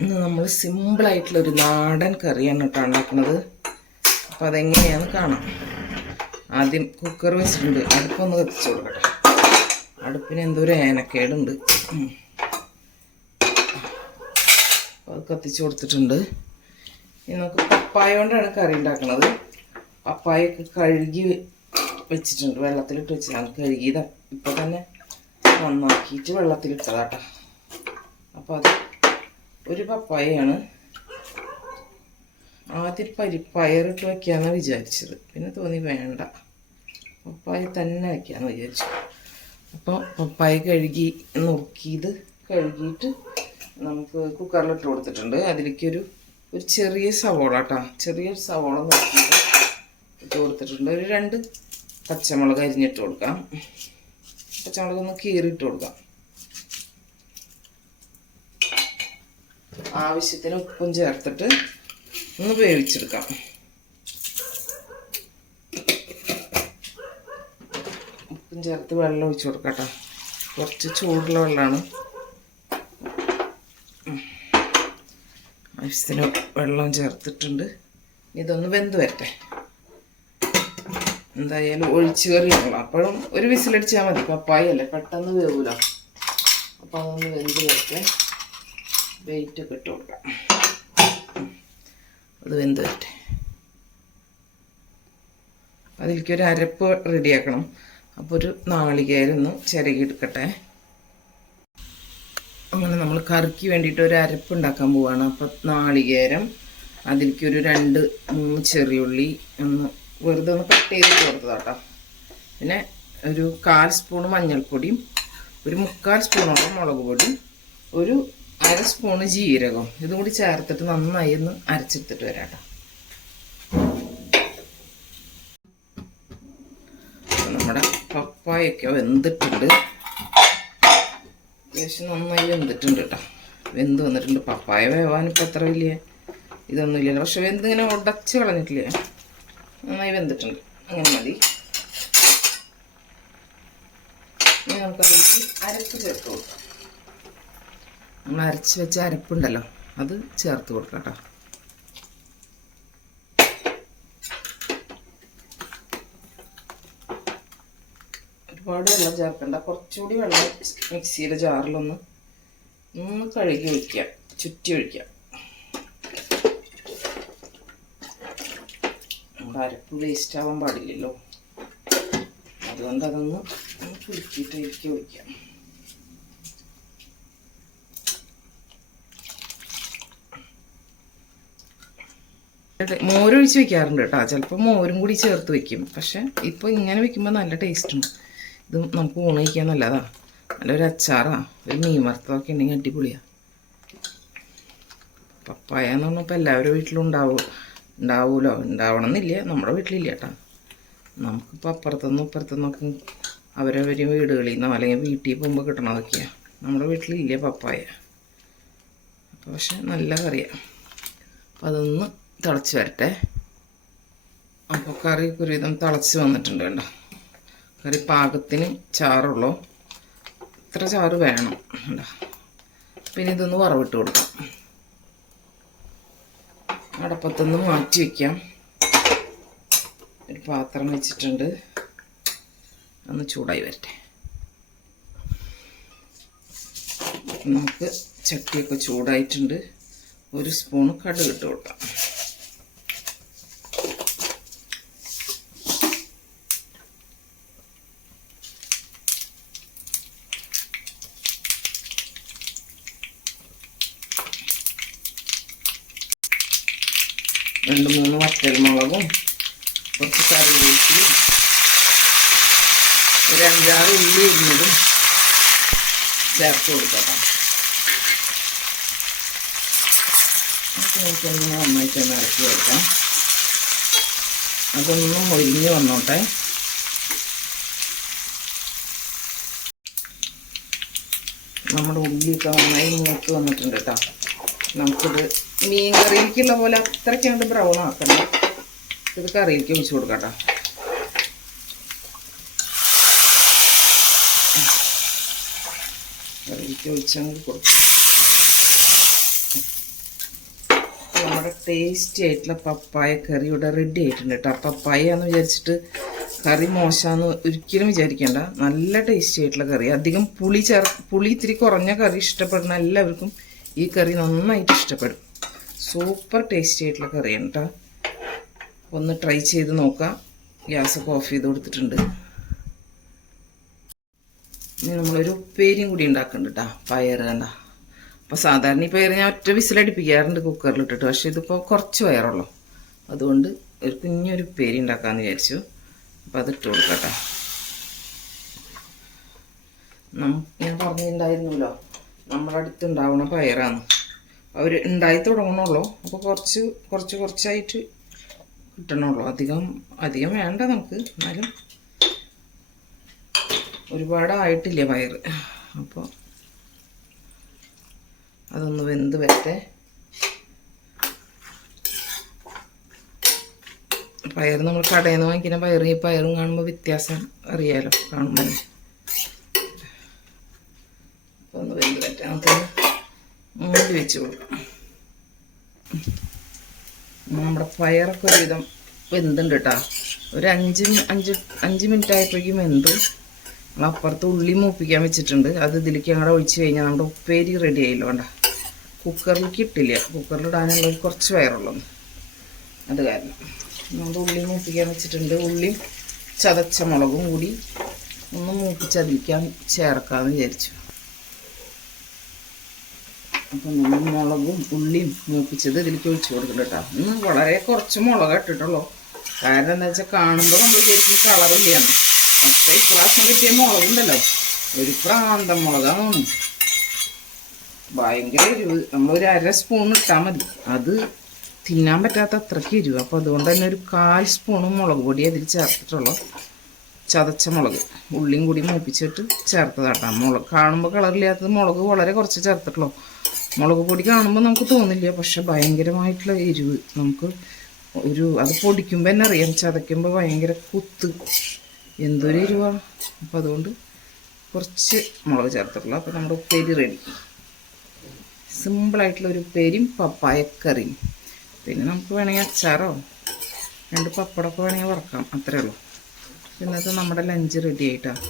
ഇന്ന് നമ്മൾ സിമ്പിളായിട്ടുള്ളൊരു നാടൻ കറിയാണ് കേട്ടോ ഉണ്ടാക്കുന്നത്. അപ്പോൾ അതെങ്ങനെയാണെന്ന് കാണാം. ആദ്യം കുക്കർ വെച്ചിട്ടുണ്ട്. അടുപ്പൊന്ന് കത്തിച്ചു കൊടുക്കട്ടെ. അടുപ്പിന് എന്തോ ഒരു ഏനക്കേടുണ്ട് അത് കത്തിച്ചു കൊടുത്തിട്ടുണ്ട്. ഇനി നമുക്ക് പപ്പായ കൊണ്ടാണ് കറി ഉണ്ടാക്കുന്നത്. പപ്പായൊക്കെ കഴുകി വെച്ചിട്ടുണ്ട്. വെള്ളത്തിലിട്ട് വെച്ചതാണ് കഴുകിയതാണ് ഇപ്പം തന്നെ നന്നാക്കിയിട്ട് വെള്ളത്തിലിട്ടതാട്ടോ അപ്പോൾ അത് ഒരു പപ്പായയാണ്. ആദ്യം പരി പയറിട്ട് വിചാരിച്ചത്. പിന്നെ തോന്നി വേണ്ട. പപ്പായ തന്നെ വയ്ക്കാമെന്ന് വിചാരിച്ചു. അപ്പോൾ പപ്പായ കഴുകി നുറുക്കിയത് കഴുകിയിട്ട് നമുക്ക് കുക്കറിലിട്ട് കൊടുത്തിട്ടുണ്ട്. അതിലേക്കൊരു ഒരു ചെറിയ സവോള കേട്ടോ ചെറിയൊരു സവോള നോക്കിയിട്ട് ഇട്ട് കൊടുത്തിട്ടുണ്ട്. ഒരു രണ്ട് പച്ചമുളക് അരിഞ്ഞിട്ട് കൊടുക്കാം. പച്ചമുളക് ഒന്ന് കീറിയിട്ട് കൊടുക്കാം. ആവശ്യത്തിന് ഉപ്പും ചേർത്തിട്ട് ഒന്ന് വേവിച്ചെടുക്കാം. ഉപ്പും ചേർത്ത് വെള്ളം ഒഴിച്ചു കൊടുക്കാം കുറച്ച് ചൂടുള്ള വെള്ളമാണ്. ആവശ്യത്തിന് വെള്ളം ചേർത്തിട്ടുണ്ട്. ഇതൊന്ന് വെന്ത് വരട്ടെ. എന്തായാലും ഒഴിച്ചു കറിയാണല്ലോ. അപ്പോഴും ഒരു വിസിലടിച്ചാൽ മതി. പപ്പായല്ലേ പെട്ടെന്ന് വേവൂല. അപ്പോൾ അതൊന്ന് വെന്ത് വരട്ടെ. വെയിറ്റ് ഒക്കെ ഇട്ട് കൊടുക്കാം അത് വെന്ത് വരട്ടെ അതിലേക്ക് ഒരു അരപ്പ് റെഡിയാക്കണം. അപ്പോൾ ഒരു നാളികേരൊന്ന് ചിരകിയെടുക്കട്ടെ. അങ്ങനെ നമ്മൾ കറിക്ക് വേണ്ടിയിട്ട് ഒരു അരപ്പ് ഉണ്ടാക്കാൻ പോവാണ്. അപ്പോൾ നാളികേരം അതിലേക്ക് ഒരു രണ്ട് മൂന്ന് ചെറിയുള്ളി ഒന്ന് വെറുതെ ഒന്ന് കട്ട് ചെയ്ത് കൊടുത്തതാട്ടോ പിന്നെ ഒരു കാൽ സ്പൂൺ മഞ്ഞൾപ്പൊടിയും ഒരു മുക്കാൽ സ്പൂണോളം മുളക് പൊടിയും ഒരു അര സ്പൂണ് ജീരകം. ഇതും കൂടി ചേർത്തിട്ട് നന്നായി ഒന്ന് അരച്ചെടുത്തിട്ട് വരാം കേട്ടോ നമ്മുടെ പപ്പായൊക്കെ വെന്തിട്ടുണ്ട്. അത്യാവശ്യം നന്നായി വെന്തിട്ടുണ്ട് കേട്ടോ. വെന്ത് വന്നിട്ടുണ്ട്. പപ്പായ വേവാൻ ഇപ്പം അത്ര വലിയ ഇതൊന്നും ഇല്ല പക്ഷെ വെന്ത് ഇങ്ങനെ ഉടച്ച് കളഞ്ഞിട്ടില്ല? നന്നായി വെന്തിട്ടുണ്ട്. അങ്ങനെ മതി. നമുക്കതിലേക്ക് അരപ്പ് ചേർത്ത് കൊടുക്കാം. നമ്മൾ അരച്ച് വെച്ച അരപ്പുണ്ടല്ലോ അത് ചേർത്ത് കൊടുക്കാം കേട്ടോ. ഒരുപാട് വെള്ളം ചേർക്കണ്ട. കുറച്ചുകൂടി വെള്ളം മിക്സിയുടെ ജാറിലൊന്ന് ഒന്ന് കഴുകി ഒഴിക്കുക ചുറ്റി ഒഴിക്കുക നമ്മുടെ അരപ്പ് വേസ്റ്റ് ആവാൻ പാടില്ലല്ലോ. അതുകൊണ്ട് അതൊന്ന് ചുരുക്കിയിട്ട് ഒഴിക്കുക ഒഴിക്കാം. മോരൊഴിച്ച് വെക്കാറുണ്ട് കേട്ടോ. ചിലപ്പോൾ മോരും കൂടി ചേർത്ത് വെക്കും. പക്ഷെ ഇപ്പോൾ ഇങ്ങനെ വെക്കുമ്പോൾ നല്ല ടേസ്റ്റ് ഉണ്ട്. ഇത് നമുക്ക് ഊണ് കഴിക്കാൻ നല്ലതാ. നല്ലൊരു അച്ചാറാ. ഒരു മീൻ വറുത്തതൊക്കെ ഉണ്ടെങ്കിൽ അടിപൊളിയാണ് പപ്പായ എന്ന് പറഞ്ഞാൽ ഇപ്പോൾ എല്ലാവരും വീട്ടിലും ഉണ്ടാവും ഉണ്ടാവുമല്ലോ ഉണ്ടാവണം എന്നില്ല നമ്മുടെ വീട്ടിലില്ല കേട്ടോ. നമുക്കിപ്പോൾ അപ്പുറത്തുനിന്നും ഇപ്പുറത്തുനിന്നൊക്കെ അവരവരും വീടുകളിൽ നിന്നോ അല്ലെങ്കിൽ വീട്ടിൽ പോകുമ്പോൾ കിട്ടണതൊക്കെയാണ് നമ്മുടെ വീട്ടിലില്ല പപ്പായ. അപ്പോൾ പക്ഷെ നല്ല കറിയാണ് അപ്പം അതൊന്ന് തിളച്ച് വരട്ടെ. അപ്പോൾ കറി ഒരുവിധം തിളച്ച് വന്നിട്ടുണ്ട് കേട്ടോ. കറി പാകത്തിന് ചാറുള്ളൂ. ഇത്ര ചാറ് വേണം കേട്ടോ. പിന്നെ ഇതൊന്ന് വറവിട്ട് കൊടുക്കാം. അടപ്പത്തൊന്ന് മാറ്റി വയ്ക്കാം ഒരു പാത്രം വെച്ചിട്ടുണ്ട്. ഒന്ന് ചൂടായി വരട്ടെ. നമുക്ക് ചട്ടിയൊക്കെ ചൂടായിട്ടുണ്ട്. ഒരു സ്പൂണ് കടുക് ഇട്ട് കൊടുക്കാം രണ്ട് മൂന്ന് വറ്റൽമുളകും കുറച്ച് കറിവേപ്പിലും ഒരു അഞ്ചാറ് ഉള്ളി ഇരുന്നതും ചേർത്ത് കൊടുക്കാം നമുക്കൊന്ന് നന്നായിട്ട് ഒന്ന് ഇറക്കി വെക്കാം അതൊന്ന് മൊരിഞ്ഞ് വന്നോട്ടെ. നമ്മുടെ ഉള്ളിയൊക്കെ നന്നായി മൂത്ത് വന്നിട്ടുണ്ട് കേട്ടോ. നമുക്കിത് മീൻ കറിയിലേക്കുള്ള പോലെ അത്രയ്ക്കാണ്ട് ബ്രൗൺ ആക്കണം ഇത് കറിയിലേക്ക് ഒഴിച്ച് കൊടുക്കാം കറിയിലേക്ക് ഒഴിച്ചങ്ങോട്ട് കൊടുക്കും. ടേസ്റ്റി ആയിട്ടുള്ള പപ്പായ കറി ഇവിടെ റെഡി ആയിട്ടുണ്ട് കേട്ടോ പപ്പായ എന്ന് വിചാരിച്ചിട്ട് കറി മോശമെന്ന് ഒരിക്കലും വിചാരിക്കേണ്ട. നല്ല ടേസ്റ്റി ആയിട്ടുള്ള കറി. അധികം പുളി ചേർ പുളി ഇത്തിരി കുറഞ്ഞ കറി ഇഷ്ടപ്പെടുന്ന എല്ലാവർക്കും ഈ കറി നന്നായിട്ട് ഇഷ്ടപ്പെടും. സൂപ്പർ ടേസ്റ്റി ആയിട്ടുള്ള കറിയാണ് കേട്ടോ ഒന്ന് ട്രൈ ചെയ്ത് നോക്കാം. ഗ്യാസൊക്കെ ഓഫ് ചെയ്ത് കൊടുത്തിട്ടുണ്ട്. ഇനി നമ്മളൊരു ഉപ്പേരിയും കൂടി ഉണ്ടാക്കുന്നുണ്ട് കേട്ടോ പയർ കണ്ട. അപ്പോൾ സാധാരണ ഈ പയർ ഞാൻ ഒറ്റ വിസിലടിപ്പിക്കാറുണ്ട് കുക്കറിൽ ഇട്ടിട്ട്. പക്ഷേ ഇതിപ്പോൾ കുറച്ച് പയറുള്ളൂ. അതുകൊണ്ട് ഒരു കുഞ്ഞൊരു ഉപ്പേരി ഉണ്ടാക്കാമെന്ന് വിചാരിച്ചു. അപ്പോൾ അത് ഇട്ട് കൊടുക്കട്ടെ ഞാൻ പറഞ്ഞിട്ടുണ്ടായിരുന്നല്ലോ നമ്മുടെ അടുത്ത് ഉണ്ടാവുന്ന പയറാണ്. അവർ ഉണ്ടായി തുടങ്ങണുള്ളൂ. അപ്പോൾ കുറച്ച് കുറച്ച് കുറച്ചായിട്ട് കിട്ടണുള്ളൂ അധികം അധികം വേണ്ട നമുക്ക്. എന്നാലും ഒരുപാടായിട്ടില്ല പയർ അപ്പോൾ അതൊന്ന് വെന്ത് വരട്ടെ. പയർ നമ്മൾ കടയിൽ നിന്ന് വാങ്ങിക്കുന്ന പയറും ഈ പയറും കാണുമ്പോൾ വ്യത്യാസം അറിയാലോ കാണുമ്പോൾ ഒന്ന് വെന്ത് വരട്ടെ. നമുക്ക് മൂടി വെച്ച് കൊടുക്കാം. നമ്മുടെ പയറൊക്കെ ഒരുവിധം വെന്തുണ്ട് കേട്ടോ ഒരു അഞ്ച് അഞ്ച് അഞ്ച് മിനിറ്റ് ആയപ്പോഴേക്കും വെന്ത്. നമ്മൾ അപ്പുറത്ത് ഉള്ളി മൂപ്പിക്കാൻ വെച്ചിട്ടുണ്ട്. അത് ഇതിലേക്ക് അങ്ങോട്ട് ഒഴിച്ച് കഴിഞ്ഞാൽ നമ്മുടെ ഉപ്പേരി റെഡി ആയില്ല വേണ്ട കുക്കറിലേക്ക് ഇട്ടില്ല കുക്കറിൽ ഇടാനുള്ള കുറച്ച് പയറുള്ളൂ. അത് കാരണം. നമ്മുടെ ഉള്ളി മൂപ്പിക്കാൻ വെച്ചിട്ടുണ്ട്. ഉള്ളി ചതച്ച മുളകും കൂടി ഒന്ന് മൂപ്പിച്ച് അതിലേക്ക് ചേർക്കാമെന്ന് വിചാരിച്ചു. അപ്പം നമ്മൾ മുളകും ഉള്ളിയും മൂപ്പിച്ചത് ഇതിലേക്ക് ഒഴിച്ചു കൊടുക്കണം കേട്ടോ ഇന്ന് വളരെ കുറച്ച് മുളക് ഇട്ടിട്ടുള്ളൂ. കാരണം എന്താ വെച്ചാൽ കാണുമ്പോൾ നമ്മൾ ശരിക്കും കളറില്ലാണ് പക്ഷേ ഇപ്രാവശ്യം കിട്ടിയ മുളകുണ്ടല്ലോ ഒരു പ്രാന്തം മുളകാണ്. ഭയങ്കര എരിവ്. നമ്മളൊരു അര സ്പൂൺ ഇട്ടാൽ മതി. അത് തിന്നാൻ പറ്റാത്ത അത്രയ്ക്ക് എരിവ്. അപ്പോൾ അതുകൊണ്ട് തന്നെ ഒരു കാൽ സ്പൂൺ മുളക് പൊടി അതിൽ ചേർത്തിട്ടുള്ളൂ. ചതച്ച മുളക്. ഉള്ളിയും കൂടി മൂപ്പിച്ചിട്ട് ചേർത്തതാട്ടാ. മുളക് കാണുമ്പോൾ കളറില്ലാത്തത് മുളക് വളരെ കുറച്ച് ചേർത്തിട്ടുള്ളൂ. മുളക് പൊടി കാണുമ്പോൾ നമുക്ക് തോന്നില്ല. പക്ഷെ ഭയങ്കരമായിട്ടുള്ള എരിവ്. നമുക്ക് ഒരു അത് പൊടിക്കുമ്പോൾ തന്നെ അറിയാം. ചതയ്ക്കുമ്പോൾ ഭയങ്കര കുത്ത്. എന്തൊരു എരിവാ. അപ്പം അതുകൊണ്ട് കുറച്ച് മുളക് ചേർത്തിട്ടുള്ളൂ. അപ്പോൾ നമ്മുടെ ഉപ്പേരി റെഡി സിമ്പിളായിട്ടുള്ള ഒരു ഉപ്പേരിയും പപ്പായക്കറിയും പിന്നെ നമുക്ക് വേണമെങ്കിൽ അച്ചാറോ രണ്ട് പപ്പടമൊക്കെ വേണമെങ്കിൽ വറക്കാം. അത്രേ ഉള്ളൂ. ഇന്നത്തെ നമ്മുടെ ലഞ്ച് റെഡി ആയിട്ടാണ്